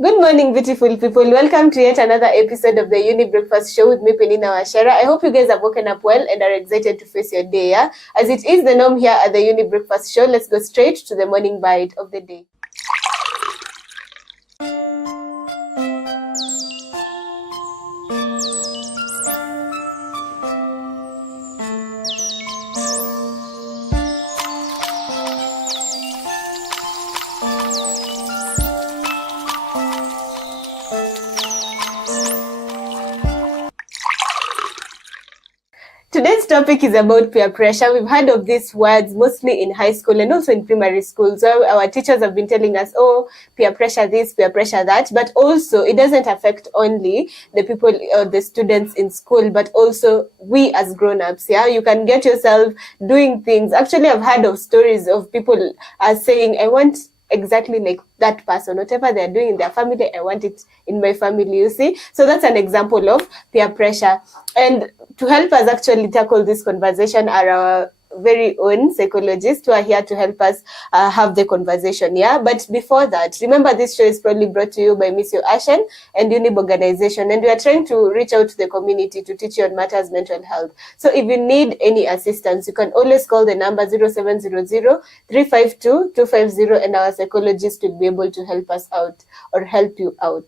Good morning, beautiful people. Welcome to yet another episode of the Younib Breakfast Show with me, Peninah Wachera. I hope you guys have woken up well and are excited to face your day. Yeah? As it is the norm here at the Younib Breakfast Show, let's go straight to the morning bite of the day. Today's topic is about peer pressure. We've heard of these words mostly in high school and also in primary school. So our teachers have been telling us, oh, peer pressure this, peer pressure that. But also it doesn't affect only the people or the students in school, but also we as grown-ups. Yeah, you can get yourself doing things. Actually, I've heard of stories of people saying, I want exactly like that person, whatever they're doing in their family, I want it in my family, you see. So that's an example of peer pressure. And to help us actually tackle this conversation are our very own psychologists who are here to help us have the conversation. Yeah, but before that, remember this show is probably brought to you by Miss Yo Ashen and Younib organization, and we are trying to reach out to the community to teach you on matters mental health. So if you need any assistance, you can always call the number 0700-352-250 and our psychologist will be able to help us out or help you out.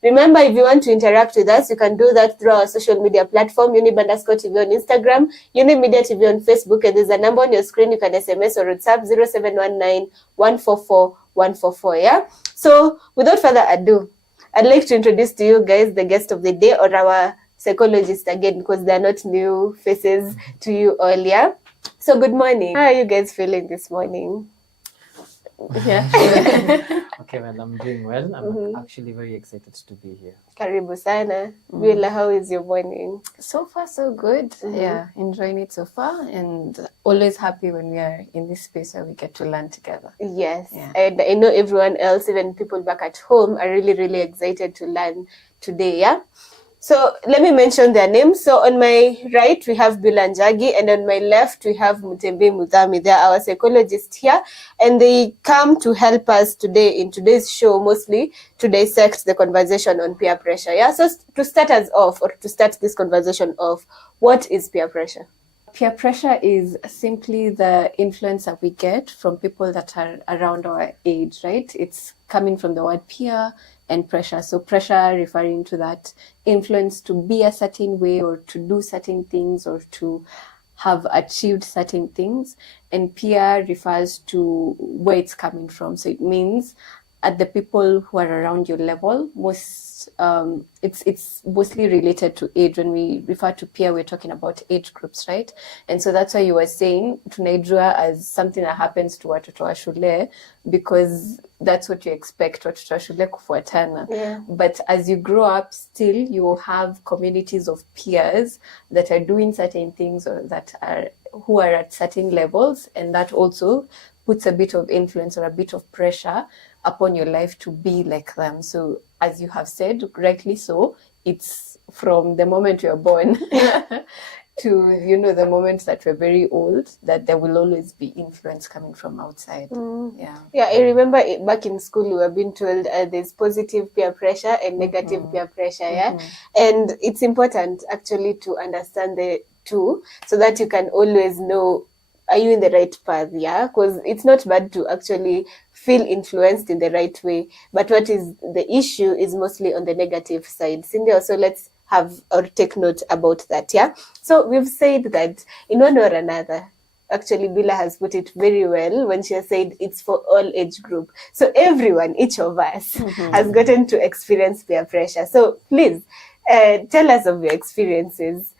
Remember, if you want to interact with us, you can do that through our social media platform, Younib_TV on Instagram, Younib Media TV on Facebook, and there's a number on your screen. You can SMS or WhatsApp 0719-144-144, yeah? So, without further ado, I'd like to introduce to you guys the guest of the day, or our psychologist again, because they're not new faces to you all, yeah? So, good morning. How are you guys feeling this morning? Yeah. Okay, well, I'm doing well. I'm actually very excited to be here. Karibu sana. Beulah, how is your morning? So far, so good. Yeah, enjoying it so far, and always happy when we are in this space where we get to learn together. Yes, and I know everyone else, even people back at home, are really, really excited to learn today, yeah? So let me mention their names. So on my right, we have Beulah and Njagi, and on my left, we have Mutembei, Muthami. They are our psychologists here, and they come to help us today in today's show, mostly to dissect the conversation on peer pressure. Yeah. So to start us off, or to start this conversation off, what is peer pressure? Peer pressure is simply the influence that we get from people that are around our age, right? It's coming from the word peer and pressure. So pressure referring to that influence to be a certain way or to do certain things or to have achieved certain things. And peer refers to where it's coming from. So it means at the people who are around your level, it's mostly related to age. When we refer to peer, we're talking about age groups, right? And so that's why you were saying tunaijua as something that happens to watoto wa shule, because that's what you expect, watoto wa shule kufuatana. Yeah. But as you grow up, still you will have communities of peers that are doing certain things or that are who are at certain levels, and that also puts a bit of influence or a bit of pressure upon your life to be like them. So as you have said, rightly so, it's from the moment you're born to, the moment that we're very old, that there will always be influence coming from outside. Yeah, I remember back in school, we were being told there's positive peer pressure and negative peer pressure, yeah? And it's important actually to understand the two so that you can always know, are you in the right path? Yeah, because it's not bad to actually feel influenced in the right way. But what is the issue is mostly on the negative side. Cindy, so let's have or take note about that. Yeah. So we've said that in one or another, actually Beulah has put it very well when she has said it's for all age group. So everyone, each of us has gotten to experience peer pressure. So please tell us of your experiences.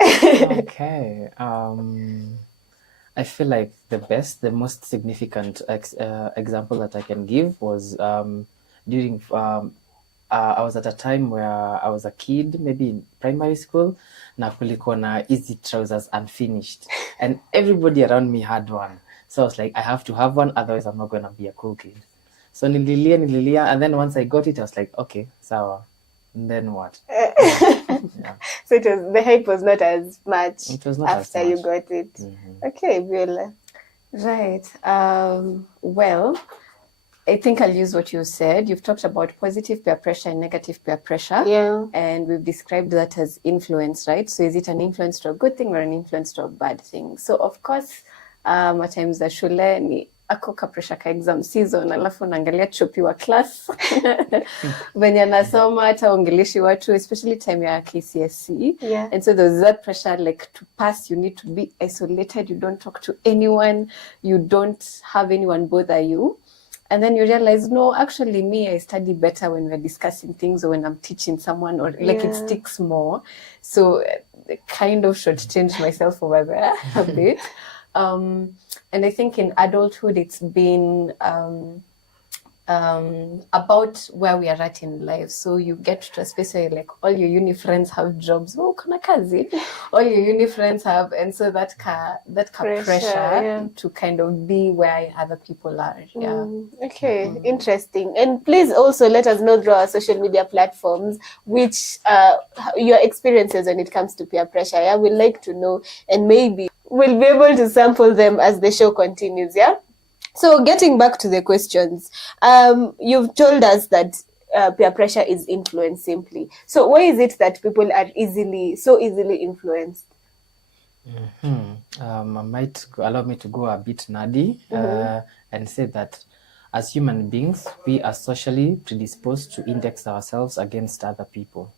Okay. I feel like the most significant example that I can give was during, I was at a time where I was a kid, maybe in primary school, na kulikuwa na easy trousers unfinished. And everybody around me had one. So I was like, I have to have one, otherwise I'm not going to be a cool kid. So nililia, and then once I got it, I was like, okay, sawa. And then what? Yeah. So the hype was not as much after you got it. Mm-hmm. Okay, Beulah. Right. Well, I think I'll use what you said. You've talked about positive peer pressure and negative peer pressure. Yeah. And we've described that as influence, right? So is it an influence to a good thing or an influence to a bad thing? So of course, at times za shule ni ako ka pressure ka exam season, alafu naangalia chopi wa class venye anasoma hata ongeleshi watu, especially time ya KCSE. Yeah. And so there's that pressure, like to pass, you need to be isolated. You don't talk to anyone. You don't have anyone bother you. And then you realize, no, actually me, I study better when we're discussing things or when I'm teaching someone, or like it sticks more. So kind of shortchanged myself over there a bit. And I think in adulthood, it's been about where we are at in life. So you get to a space where like all your uni friends have jobs. Oh, kuna kazi. All your uni friends have, and so that pressure to kind of be where other people are. Yeah. Okay, interesting. And please also let us know through our social media platforms which your experiences when it comes to peer pressure. Yeah, we'd like to know, and maybe we'll be able to sample them as the show continues. Yeah. So getting back to the questions, you've told us that peer pressure is influence simply. So why is it that people are so easily influenced? Might allow me to go a bit nerdy and say that as human beings, we are socially predisposed to index ourselves against other people.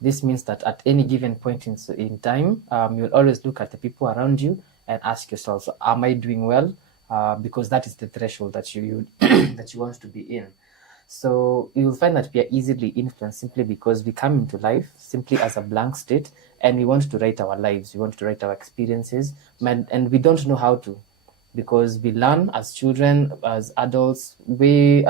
This means that at any given point in time, you'll always look at the people around you and ask yourself, am I doing well? Because that is the threshold that you that you want to be in. So you'll find that we are easily influenced simply because we come into life simply as a blank state, and we want to write our lives, we want to write our experiences, and we don't know how to, because we learn as children, as adults, way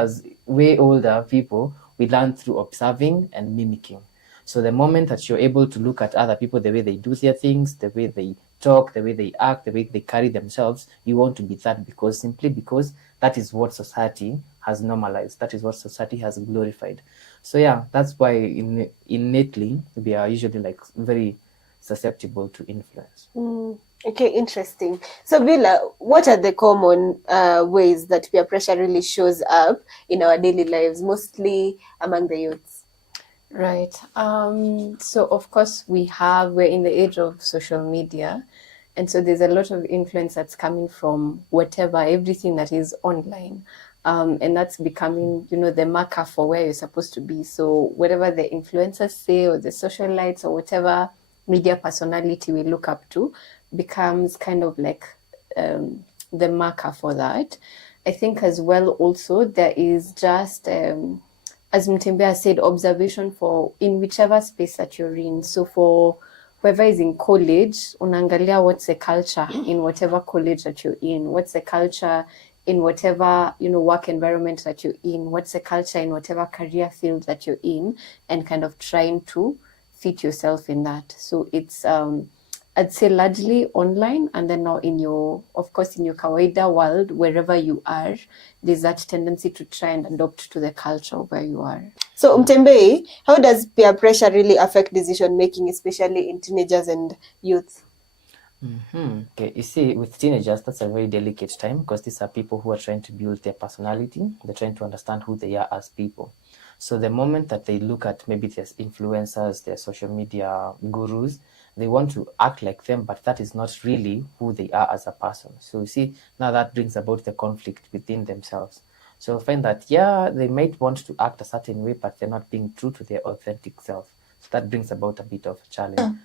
older people, we learn through observing and mimicking. So the moment that you're able to look at other people, the way they do their things, the way they talk, the way they act, the way they carry themselves, you want to be that simply because that is what society has normalized. That is what society has glorified. So yeah, that's why innately we are usually like very susceptible to influence. Okay, interesting. So Beulah, what are the common ways that peer pressure really shows up in our daily lives, mostly among the youths? Right. So of course we're in the age of social media, and so there's a lot of influence that's coming from everything that is online. And that's becoming, the marker for where you're supposed to be. So whatever the influencers say, or the socialites, or whatever media personality we look up to, becomes kind of like the marker for that. I think as well also there is just as Mutembei said, observation for in whichever space that you're in. So for whoever is in college, unaangalia what's the culture in whatever college that you're in, what's the culture in whatever work environment that you're in, what's the culture in whatever career field that you're in, and kind of trying to fit yourself in that. So it's I'd say largely online, and then now in your kawaida world, wherever you are, there's that tendency to try and adopt to the culture where you are. So Mutembei, how does peer pressure really affect decision making, especially in teenagers and youth? Okay, you see, with teenagers, that's a very delicate time, because these are people who are trying to build their personality. They're trying to understand who they are as people. So the moment that they look at maybe their influencers, their social media gurus, they want to act like them, but that is not really who they are as a person. So you see, now that brings about the conflict within themselves. So you'll find that, they might want to act a certain way, but they're not being true to their authentic self. So that brings about a bit of a challenge.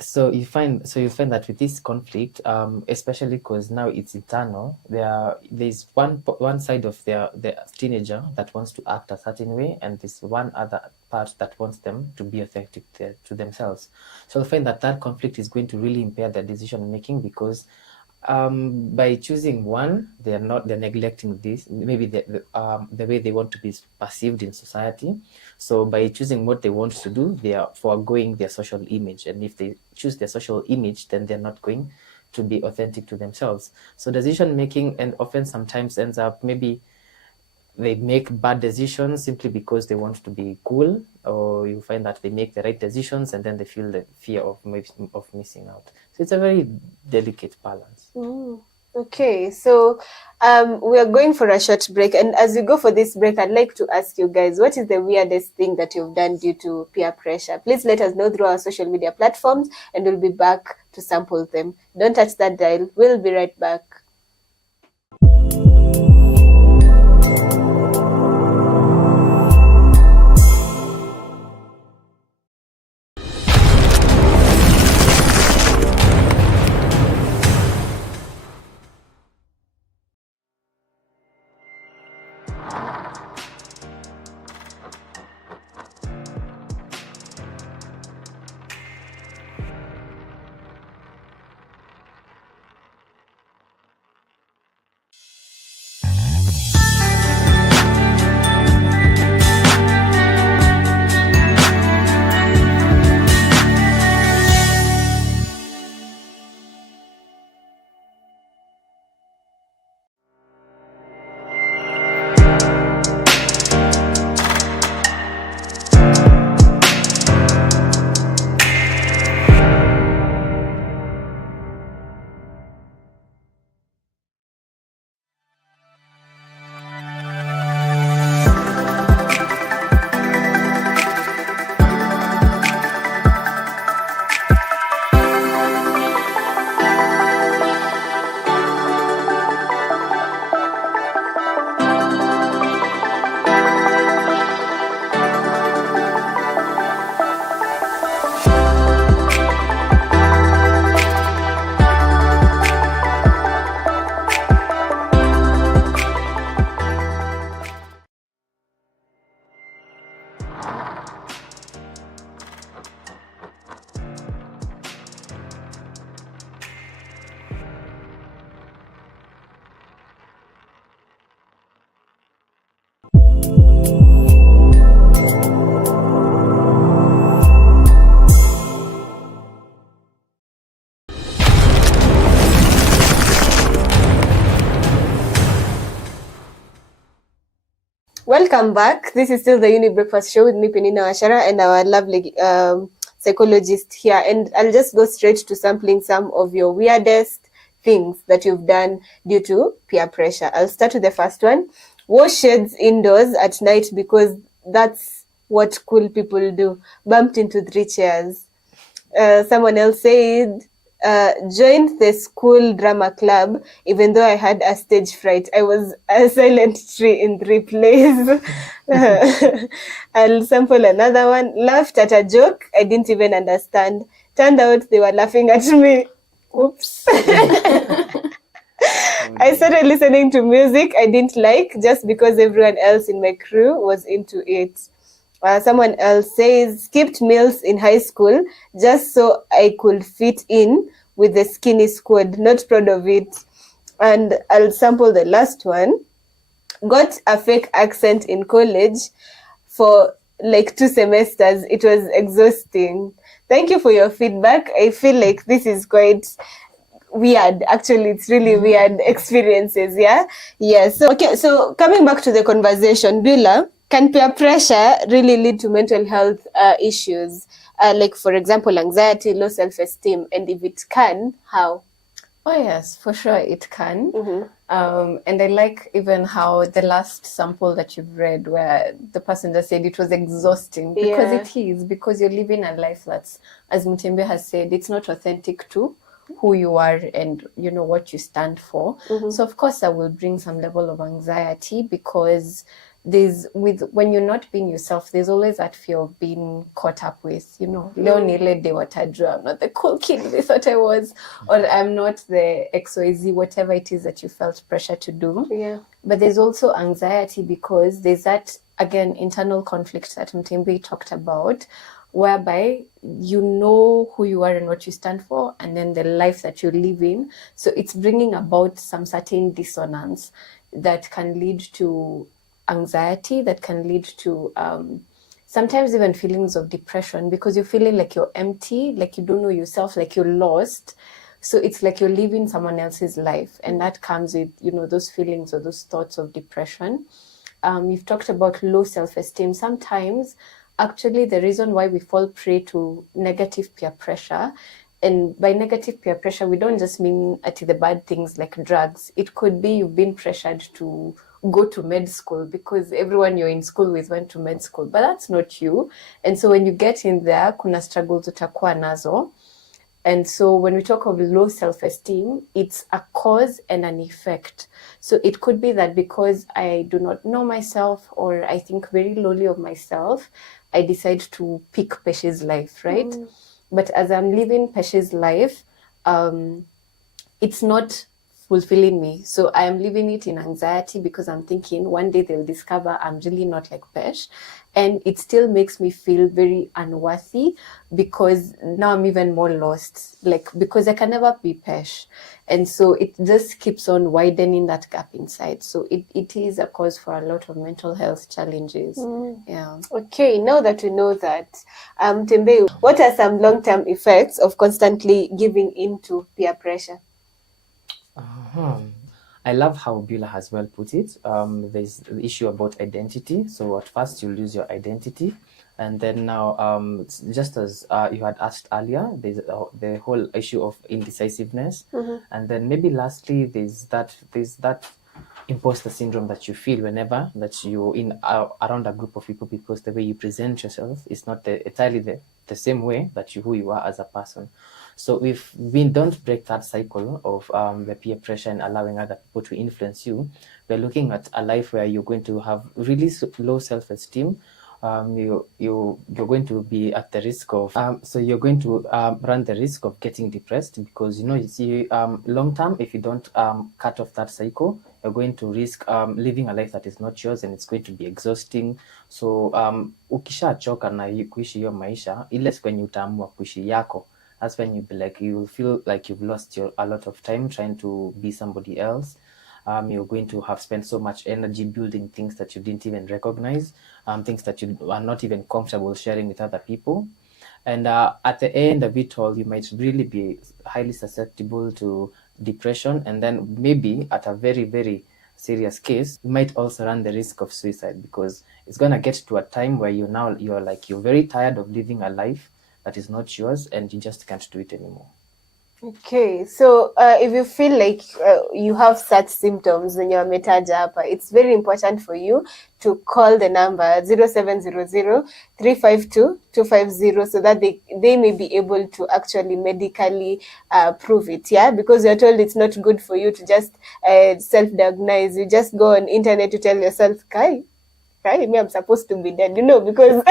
So you find that with this conflict, especially because now it's internal, there's one side of the teenager that wants to act a certain way, and there's one other part that wants them to be authentic to themselves. So you'll find that conflict is going to really impair their decision making, because by choosing one, they're neglecting this, maybe the way they want to be perceived in society. So by choosing what they want to do, they are foregoing their social image, and if they choose their social image, then they're not going to be authentic to themselves. So decision making, and often sometimes ends up, maybe they make bad decisions simply because they want to be cool, or you find that they make the right decisions and then they feel the fear of missing out. So it's a very delicate balance. Okay, so we are going for a short break, and as we go for this break, I'd like to ask you guys, what is the weirdest thing that you've done due to peer pressure? Please let us know through our social media platforms, and we'll be back to sample them. Don't touch that dial. We'll be right back. Welcome back. This is still the Younib Breakfast Show with me, Peninah, Wachera, and our lovely psychologist here. And I'll just go straight to sampling some of your weirdest things that you've done due to peer pressure. I'll start with the first one. Wash shades indoors at night because that's what cool people do. Bumped into 3 chairs. Someone else said, joined the school drama club, even though I had a stage fright. I was a silent tree in 3 plays. I'll sample another one. Laughed at a joke I didn't even understand. Turned out they were laughing at me. Oops. I started listening to music I didn't like just because everyone else in my crew was into it. Someone else says, skipped meals in high school just so I could fit in with the skinny squad. Not proud of it. And I'll sample the last one. Got a fake accent in college for like 2 semesters. It was exhausting. Thank you for your feedback. I feel like this is quite weird. Actually, it's really weird experiences. Yeah. So coming back to the conversation, Beulah, can peer pressure really lead to mental health issues, like for example anxiety, low self-esteem, and if it can, how? Oh yes, for sure it can. And I like even how the last sample that you've read where the person just said it was exhausting, because it is, because you're living a life that's, as Mutembei has said, it's not authentic to who you are and you know what you stand for. So of course that will bring some level of anxiety, because when you're not being yourself, there's always that fear of being caught up with, leo nile de watajua, I'm not the cool kid they thought I was, or I'm not the XYZ, whatever it is that you felt pressure to do. But there's also anxiety because there's that, again, internal conflict that Mutembei talked about, whereby you know who you are and what you stand for, and then the life that you live in. So it's bringing about some certain dissonance that can lead to anxiety, that can lead to sometimes even feelings of depression, because you're feeling like you're empty, like you don't know yourself, like you're lost. So it's like you're living someone else's life, and that comes with those feelings or those thoughts of depression. You've talked about low self-esteem. Sometimes actually the reason why we fall prey to negative peer pressure And by negative peer pressure, we don't just mean at the bad things like drugs. It could be you've been pressured to go to med school because everyone you're in school with went to med school, but that's not you. And so when you get in there, kuna struggles utakuwa nazo. And so when we talk of low self-esteem, it's a cause and an effect. So it could be that because I do not know myself or I think very lowly of myself, I decide to pick Peshe's life, right? But as I'm living Peshe's life, it's not fulfilling me. So I am living it in anxiety because I'm thinking one day they'll discover I'm really not like Pesh. And it still makes me feel very unworthy because now I'm even more lost, like because I can never be Pesh. And so it just keeps on widening that gap inside. So it is a cause for a lot of mental health challenges. Yeah. Okay, now that we know that, Mutembei, what are some long-term effects of constantly giving in to peer pressure? I love how Beulah has well put it. There's the issue about identity. So at first you lose your identity, and then now, just as you had asked earlier, there's the whole issue of indecisiveness, and then maybe lastly there's that imposter syndrome that you feel whenever that you're in around a group of people, because the way you present yourself is not entirely the same way that who you are as a person. So if we don't break that cycle of the peer pressure and allowing other people to influence you, we're looking at a life where you're going to have really low self-esteem. You're going to be at the risk of so you're going to run the risk of getting depressed, because you see long term, if you don't cut off that cycle, you're going to risk living a life that is not yours, and it's going to be exhausting. So ukishachoka na kuishi hiyo maisha, ile siku yenye utaamua kuishi yako, that's when you will feel like you've lost a lot of time trying to be somebody else. You're going to have spent so much energy building things that you didn't even recognize, things that you are not even comfortable sharing with other people. And at the end of it all, you might really be highly susceptible to depression. And then maybe at a very, very serious case, you might also run the risk of suicide, because it's going to get to a time where you're very tired of living a life that is not yours, and you just can't do it anymore. Okay, so if you feel like you have such symptoms when you're metaja hapa, it's very important for you to call the number 0700-352-250 so that they may be able to actually medically prove it, yeah? Because you're told it's not good for you to just self-diagnose. You just go on internet to tell yourself, Kai, me, I'm supposed to be dead, because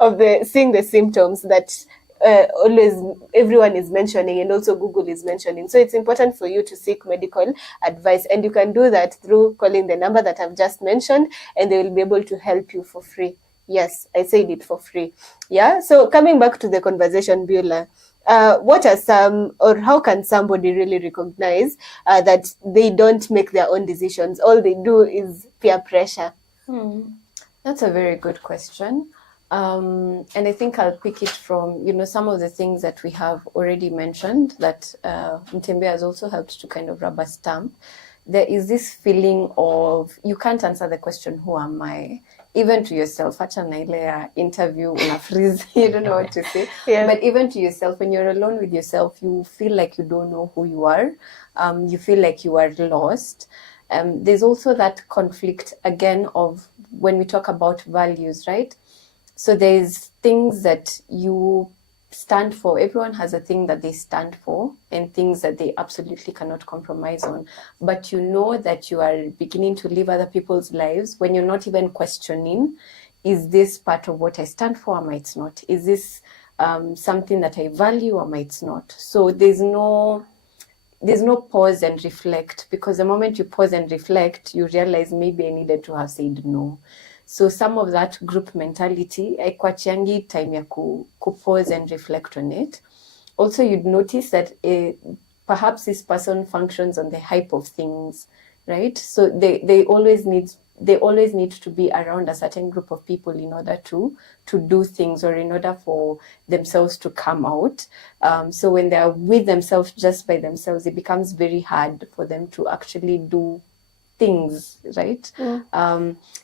of seeing the symptoms that always everyone is mentioning, and also Google is mentioning. So it's important for you to seek medical advice, and you can do that through calling the number that I've just mentioned, and they will be able to help you for free. Yes, I said it for free. Yeah. So coming back to the conversation, Beulah, what are some, or how can somebody really recognize that they don't make their own decisions? All they do is peer pressure. That's a very good question. And I think I'll pick it from, some of the things that we have already mentioned that Mutembei has also helped to kind of rubber stamp. There is this feeling of, you can't answer the question, who am I? Even to yourself, acha na ile interview, una freeze, you don't know what to say. Yeah. But even to yourself, when you're alone with yourself, you feel like you don't know who you are. You feel like you are lost. There's also that conflict again of when we talk about values, right? So there's things that you stand for. Everyone has a thing that they stand for and things that they absolutely cannot compromise on. But you know that you are beginning to live other people's lives when you're not even questioning, is this part of what I stand for, or might not? Is this something that I value, or might not? So there's no pause and reflect, because the moment you pause and reflect, you realize maybe I needed to have said no. So some of that group mentality, aikwachiangi time ya pause and reflect on it. Also, you'd notice that perhaps this person functions on the hype of things, right? So they always need to be around a certain group of people in order to do things, or in order for themselves to come out. So when they are with themselves, just by themselves, it becomes very hard for them to actually do things, right?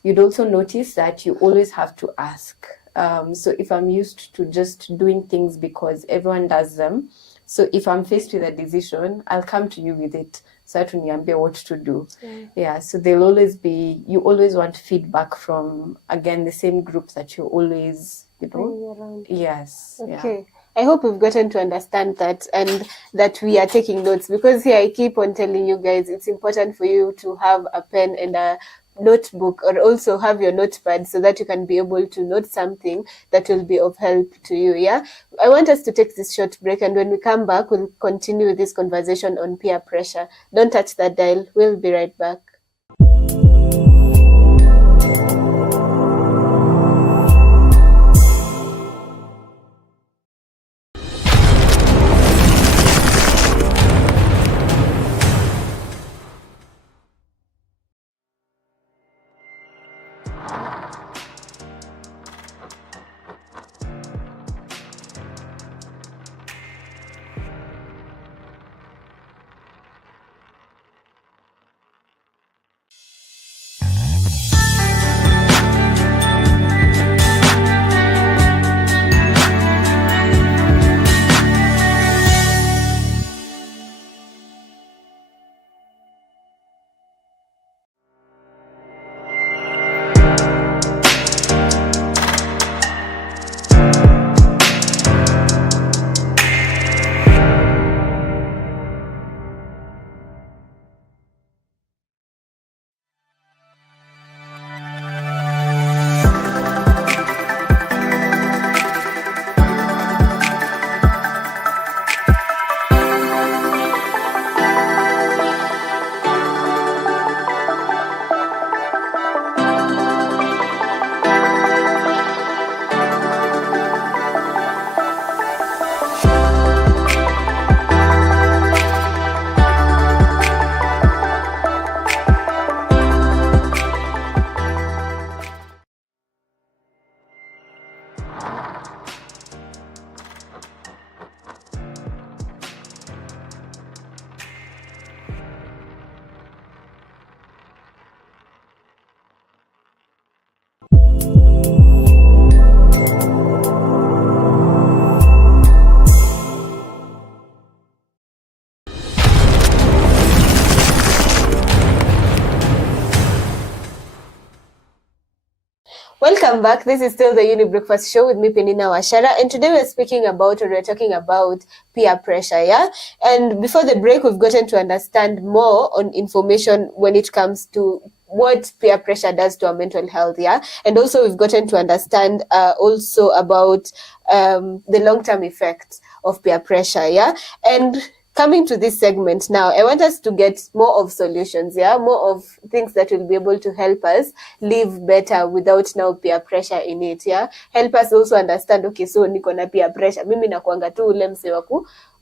You'd also notice that you always have to ask. So if I'm used to just doing things because everyone does them, So if I'm faced with a decision, I'll come to you with it. So that uniambie what to do. Yeah. So you always want feedback from, again, the same group that you're always, around. Yes. Okay. I hope we've gotten to understand that and that we are taking notes, because here I keep on telling you guys it's important for you to have a pen and a notebook, or also have your notepad, so that you can be able to note something that will be of help to you. Yeah. I want us to take this short break, and when we come back, we'll continue this conversation on peer pressure. Don't touch that dial. We'll be right back. Welcome back. This is still the Younib Breakfast Show with me, Peninah Wachera, and today we're talking about peer pressure, yeah? And before the break, we've gotten to understand more on information when it comes to what peer pressure does to our mental health, yeah? And also we've gotten to understand also about the long-term effects of peer pressure, yeah? And coming to this segment now, I want us to get more of solutions, yeah, more of things that will be able to help us live better without now peer pressure in it, yeah. Help us also understand, okay, so niko na peer pressure, mimi nakuanga tu ule mse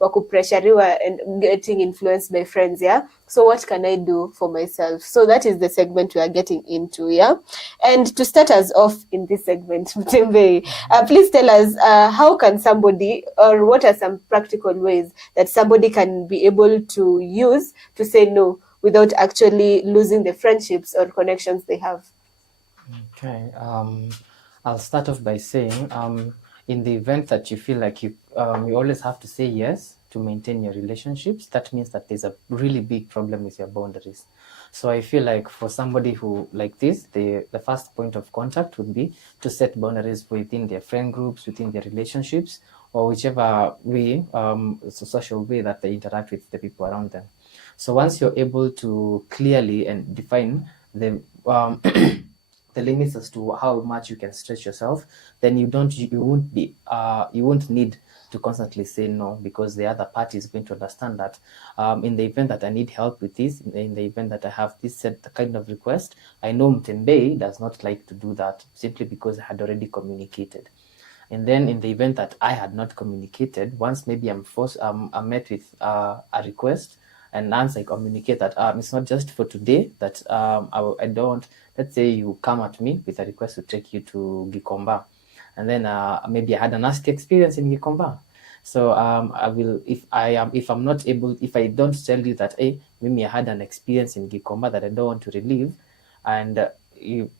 waku pressuriwa and getting influenced by friends, yeah. So what can I do for myself? So that is the segment we are getting into, yeah. And to start us off in this segment, Mutembei, please tell us how can somebody, or what are some practical ways that somebody can be able to use to say no without actually losing the friendships or connections they have? Okay. I'll start off by saying, in the event that you feel like you always have to say yes to maintain your relationships, that means that there's a really big problem with your boundaries. So I feel like for somebody who like this, the first point of contact would be to set boundaries within their friend groups, within their relationships, or whichever way, social way that they interact with the people around them. So once you're able to clearly and define the the limits as to how much you can stretch yourself, then you won't need to constantly say no, because the other party is going to understand that in the event that I need help with this, in the event that I have this set kind of request, I know Mutembei does not like to do that, simply because I had already communicated. And then in the event that I had not communicated, once maybe I'm met with a request, and once I communicate that it's not just for today, that I don't, let's say you come at me with a request to take you to Gikomba, and then maybe I had a nasty experience in Gikomba. So I will, if I don't tell you that, hey, maybe I had an experience in Gikomba that I don't want to relive, and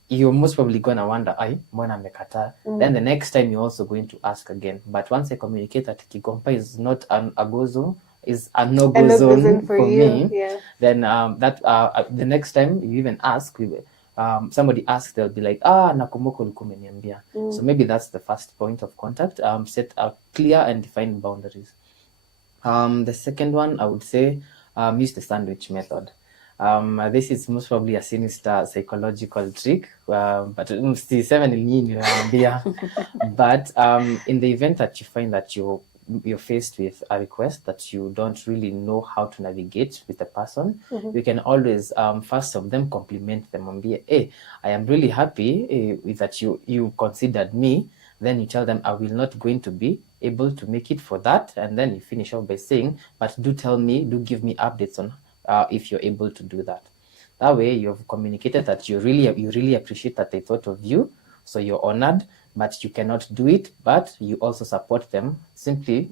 you're most probably gonna wonder, ai, mbona amekataa? Then the next time you're also going to ask again. But once I communicate that Kigompa is not a go zone, is a no-go zone for me, then the next time you even ask, somebody asks, they'll be like, nakumbuka ulikuwa umeniambia. So maybe that's the first point of contact. Set clear and defined boundaries. The second one, I would say, use the sandwich method. This is most probably a sinister psychological trick, but but in the event that you find that you're faced with a request that you don't really know how to navigate with the person, you can always first of them compliment them and be, hey, I am really happy with that you considered me. Then you tell them, I will not going to be able to make it for that, and then you finish off by saying, but do give me updates on if you're able to do that. That way you've communicated that you really appreciate that they thought of you, so you're honored, but you cannot do it, but you also support them. Simply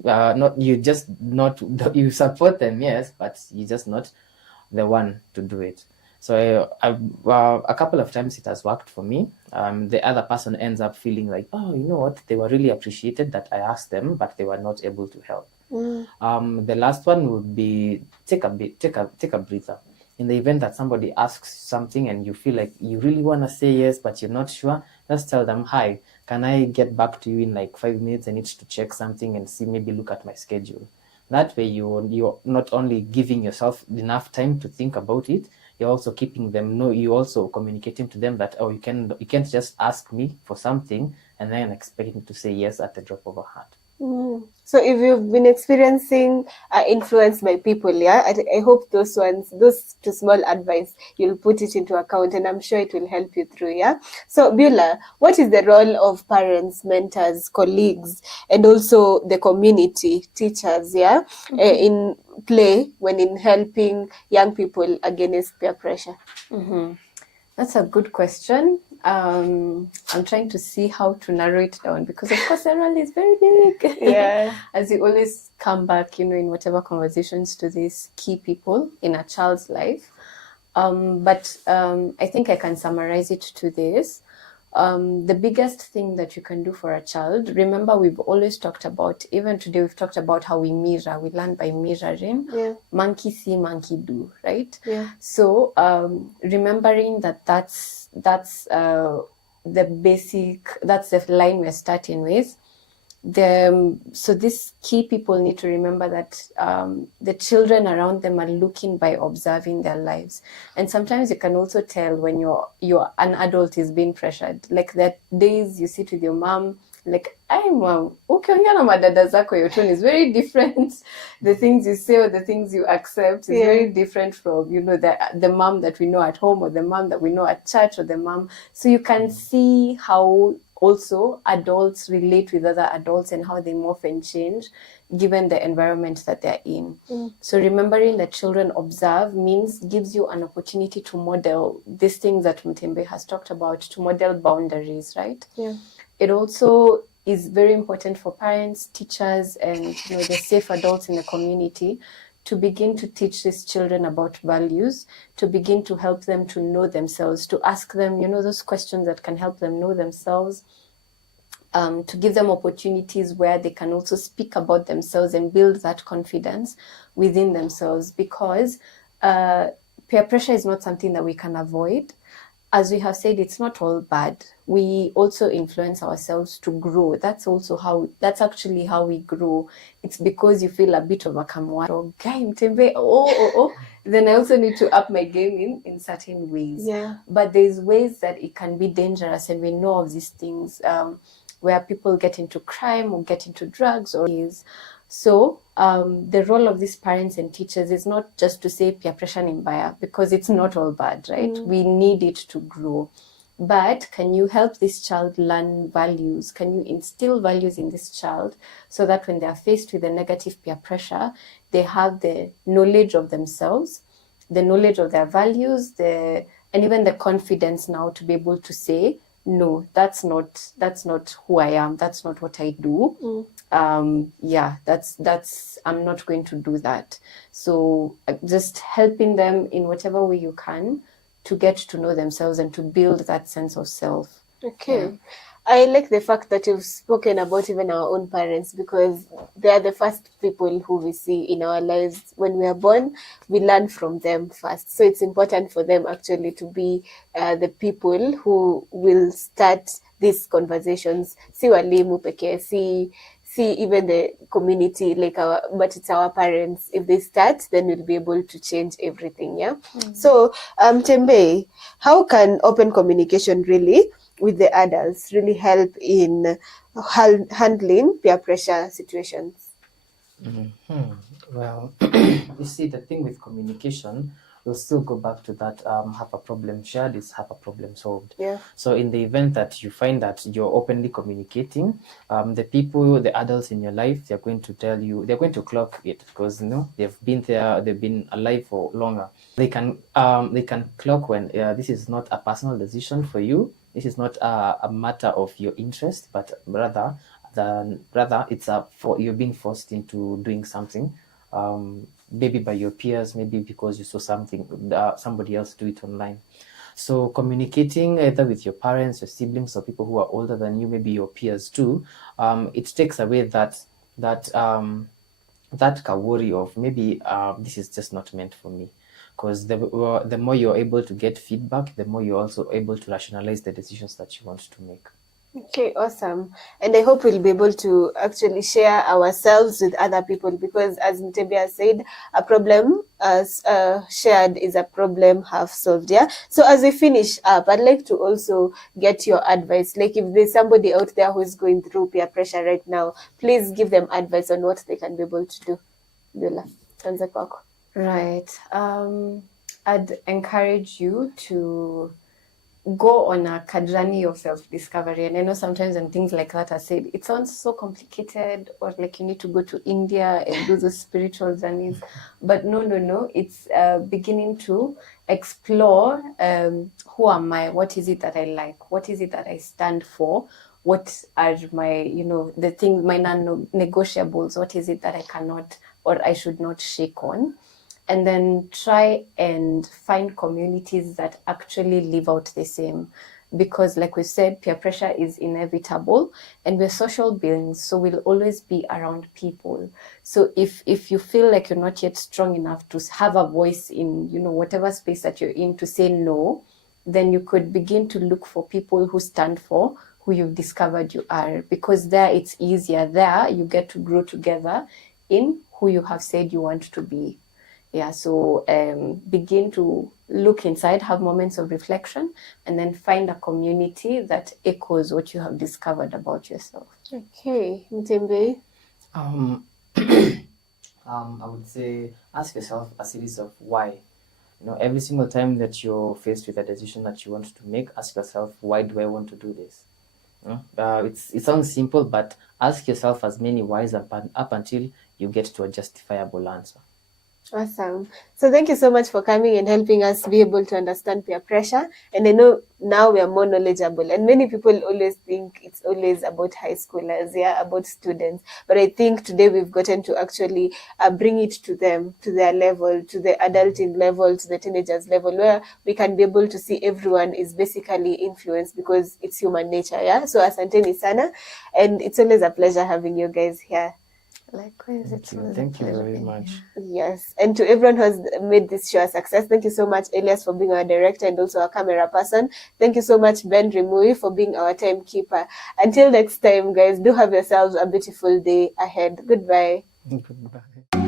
you support them, yes, but you're just not the one to do it. So a couple of times it has worked for me. The other person ends up feeling like, oh, you know what, they were really appreciated that I asked them, but they were not able to help. The last one would be take a breather. In the event that somebody asks something and you feel like you really want to say yes, but you're not sure, just tell them, hi, can I get back to you in like 5 minutes? I need to check something and see, maybe look at my schedule. That way you're not only giving yourself enough time to think about it, you're also keeping them you're also communicating to them that, oh, you can't just ask me for something and then expecting to say yes at the drop of a hat. So if you've been experiencing influence by people, I hope those two small advice, you'll put it into account, and I'm sure it will help you through. So Beulah, what is the role of parents, mentors, colleagues, and also the community, teachers, in play when in helping young people against peer pressure? That's a good question. I'm trying to see how to narrow it down, because of course the role is very big. As you always come back, in whatever conversations, to these key people in a child's life. But I think I can summarize it to this. The biggest thing that you can do for a child, remember, we've always talked about, even today we've talked about how we learn by mirroring. Monkey see, monkey do, right? So remembering that's the basic, that's the line we're starting with. So these key people need to remember that the children around them are looking by observing their lives. And sometimes you can also tell when you're an adult is being pressured. Like that days you sit with your mom, like, "Ay mom, ukiongea na madada zako, your tone is very different." The things you say or the things you accept is very different from, the mom that we know at home, or the mom that we know at church, or the mom. So you can see how also adults relate with other adults and how they morph and change given the environment that they're in. So remembering that children observe gives you an opportunity to model these things that Mutembei has talked about, to model boundaries, right? It also is very important for parents, teachers, and the safe adults in the community to begin to teach these children about values, to begin to help them to know themselves, to ask them, those questions that can help them know themselves, to give them opportunities where they can also speak about themselves and build that confidence within themselves. Because peer pressure is not something that we can avoid. As we have said, it's not all bad. We also influence ourselves to grow. That's actually how we grow. It's because you feel a bit of a kamwaro, guy, Mutembei, then I also need to up my game in certain ways. But there's ways that it can be dangerous, and we know of these things where people get into crime or get into drugs or things. So the role of these parents and teachers is not just to say peer pressure ni mbaya, because it's not all bad, right? We need it to grow. But can you help this child learn values? Can you instill values in this child so that when they are faced with a negative peer pressure, they have the knowledge of themselves, the knowledge of their values, and even the confidence now to be able to say, no, that's not who I am. That's not what I do. I'm not going to do that. So just helping them in whatever way you can to get to know themselves and to build that sense of self. Okay. I like the fact that you've spoken about even our own parents, because they are the first people who we see in our lives. When we are born, we learn from them first. So it's important for them actually to be the people who will start these conversations. Si walimu pekee, see even the community, but it's our parents. If they start, then we'll be able to change everything. Yeah. So Mutembei, how can open communication really with the adults really help in handling peer pressure situations? Well, you see, the thing with communication, we'll still go back to that half a problem shared is half a problem solved. Yeah. So in the event that you find that you're openly communicating, the adults in your life, they're going to tell you, they're going to clock it, because they've been there, they've been alive for longer. They can clock when this is not a personal decision for you. This is not a matter of your interest, but rather it's you're being forced into doing something, maybe by your peers, maybe because you saw somebody else do it online. So communicating either with your parents, your siblings, or people who are older than you, maybe your peers too, it takes away that worry of maybe this is just not meant for me. Because the more you're able to get feedback, the more you're also able to rationalize the decisions that you want to make. Okay, awesome. And I hope we'll be able to actually share ourselves with other people, because as Mutembei has said, a problem shared is a problem half solved. Yeah. So as we finish up, I'd like to also get your advice. Like, if there's somebody out there who is going through peer pressure right now, please give them advice on what they can be able to do. Beulah, tuanze kwako. Right. I'd encourage you to go on a journey of self-discovery. And I know sometimes when things like that are said, it sounds so complicated, or like you need to go to India and do those spiritual journeys. But no. It's beginning to explore who am I? What is it that I like? What is it that I stand for? What are my, the things, my non-negotiables? What is it that I cannot or I should not shake on? And then try and find communities that actually live out the same. Because like we said, peer pressure is inevitable, and we're social beings, so we'll always be around people. So if you feel like you're not yet strong enough to have a voice in, whatever space that you're in, to say no, then you could begin to look for people who stand for who you've discovered you are. Because there it's easier. There you get to grow together in who you have said you want to be. Yeah, so begin to look inside, have moments of reflection, and then find a community that echoes what you have discovered about yourself. Okay, Mutembei. I would say ask yourself a series of why. Every single time that you're faced with a decision that you want to make, ask yourself, why do I want to do this? It sounds simple, but ask yourself as many whys up until you get to a justifiable answer. Awesome. So thank you so much for coming and helping us be able to understand peer pressure. And I know now we are more knowledgeable. And many people always think it's always about high schoolers, about students. But I think today we've gotten to actually bring it to them, to their level, to the adulting level, to the teenagers level, where we can be able to see everyone is basically influenced, because it's human nature. Yeah. So asanteni sana. And it's always a pleasure having you guys here. Likewise, Thank you very much. Yes, and to everyone who has made this show a success, thank you so much, Elias, for being our director and also our camera person. Thank you so much, Ben Rimui, for being our timekeeper. Until next time, guys, do have yourselves a beautiful day ahead. Goodbye. Goodbye.